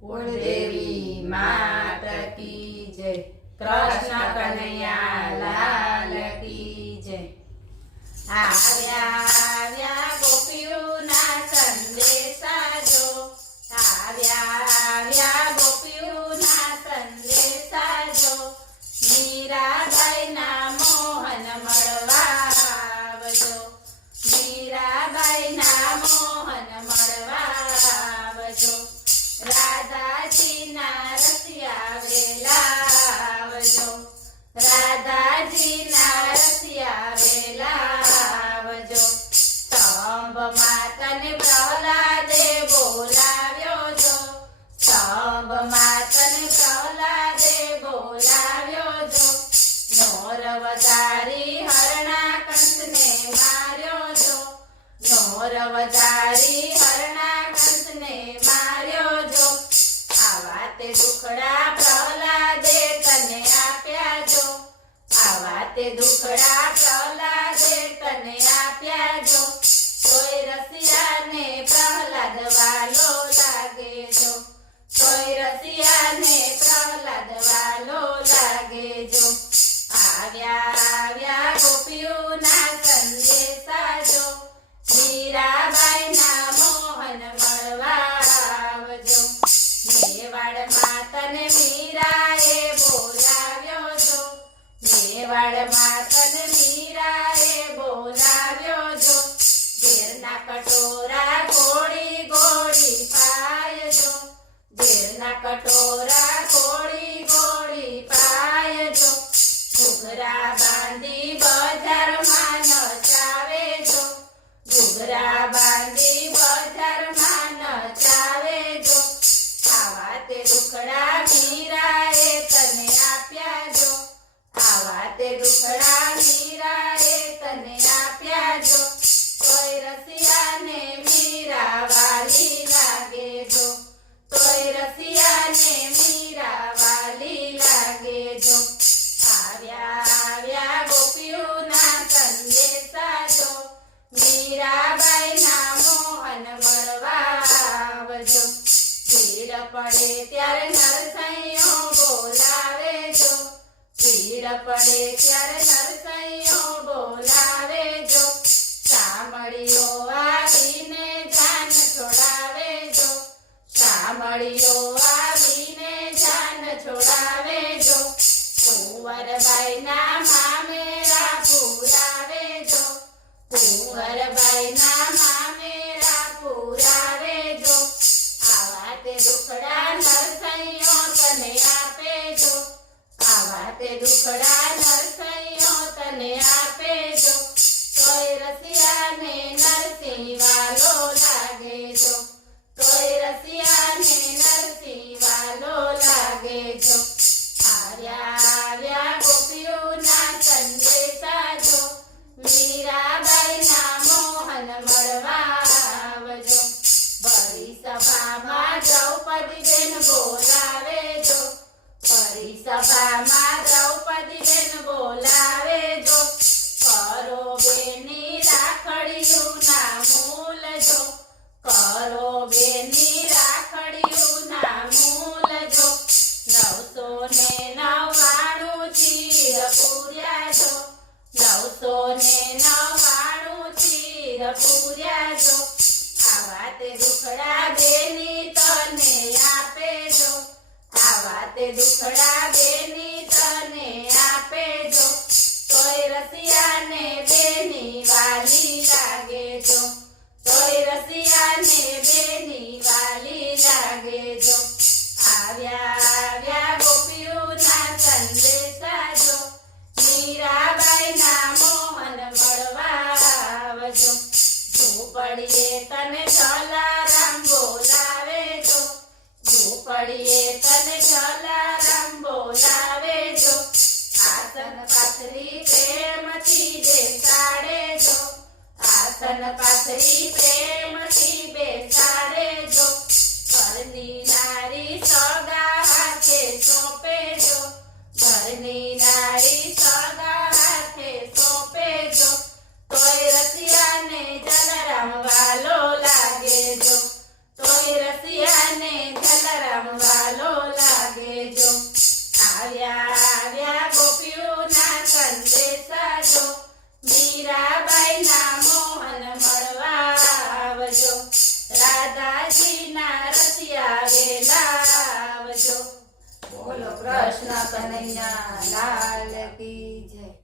कुलदेवी मात की जय। कृष्ण कन्हैया लाल की जय। આવ્યા આવ્યા ગોપીઓના સંદેશા જો, આવ્યા આવ્યા ગોપીઓના સંદેશા જો, મીરાબાઈના મોહન મળવા આવજો, મીરાબાઈના મોહન મળવા આવજો, રાધાજીના રસિયા વેલા આવજો, રાધાજીના રસિયા વેલા આવજો। સ્તંભ માતને પ્રહલાદે બોલાવ્યો જો, સ્તંભ માતને પ્રહલાદે બોલાવ્યો જો, નોરવધારી હરણાકંસને માર્યો જો, નોરવધારી હરણાકંસને માર્યો જો, આવા તે દુખડા પ્રહલાદે તને આપ્યા જો, આવા તે દુખડા પ્રહલાદે તને આપ્યા જો, કોઈ રસિયાને પ્રહલાદ વાલો લાગે જો, કોઈ રસિયાને પ્રહલાદ વાલો લાગે જો। આવ્યા આવ્યા ગોપીઓના સંદેશા જો, મીરાબાઈના મોહન મળવા આવજો, મેવાડમાં તને મીરાએ બોલાવ્યો જો, મેવાડમાં તને મીરાએ બોલાવ્યો જો, ઝેરના કટોરા ગોળી ગોળી પાયજો, ઝેરના કટોરા ગોળી ગોળી પાયજો, ઘૂઘરા બાંધી બજારમાં નચાવે જો, ઘૂઘરા બાંધી બજારમાં નચાવે જો, આવા તે દુખડા મીરાએ તને આપ્યા જો, આવા તે દુખડા મીરાએ તને આપ્યા જો, કોઈ રસિયાને મીરા વાલી લાગે જો, કોઈ રસિયાને મીરા વાલી લાગે જો। આવ્યા આવ્યા ગોપીઓના સંદેશા જો, મીરાબાઈના મોહન મળવા આવજો, ભીડ પડે ત્યારે નરસૈયો બોલાવે જો, ભીડ પડે ત્યારે નરસૈયો બોલાવે જો, શામળીઓ આવીને જાન છોડાવે જો, શામળીઓ આવીને જાન છોડાવે જો, કુંવરબાઈના મામેરા પુરાવે જો, કુંવરબાઈના મામેરા પુરાવે જો, આવા તે દુખડા નરસૈયો તને આપે જો, આવા તે દુખડા નરસૈયો તને આપે જો, કોઈ રસિયાને નરસિંહ વાલો લાગે જો, કોઈ રસિયાને નરસિંહ વાલો લાગે જો। આવ્યા આવ્યા ગોપીઓના સંદેશા જો, મીરાબાઈના મોહન મળવા આવજો, ભરી સભામાં દ્રૌપદીબેન બોલાવે જો, ભરી સભામાં દ્રૌપદીબેન બોલાવે જો, કરો બેની રાખડીઓના મૂલ જો, કરો બેની રાખડીઓના મૂલ જો, 999 ચીર પૂર્યા જો, 999 ચીર પૂર્યા જો, આવા તે દુખડા બેની તને આપે જો, આવા તે દુખડા બેની તને આપે જો, તોય રસિયાને બેની વાલી લાગે જો, તોય રસિયાને બેની વાલી લાગે જો। આવ્યા આવ્યા ગોપીઓના સંદેશા જો, મીરાબાઈના મોહન મળવા આવજો, ઝૂંપડીએ તને જલારામ બોલાવે જો, ઝૂંપડીએ તને જલારામ બોલાવે જો, આસન પાથરી પ્રેમથી બેસાડે જો, આસન પાથરી પ્રેમથી બેસાડે જો, ઘરની નારી સગા હાથે સોંપે જો, ઘરની નારી સગા હાથે સોંપે જો, તોય રસિયાને જલારામ વાલો લાગે જો, તોય રસિયાને જલારામ કૃષ્ણ કનૈયા લાલ કી જય.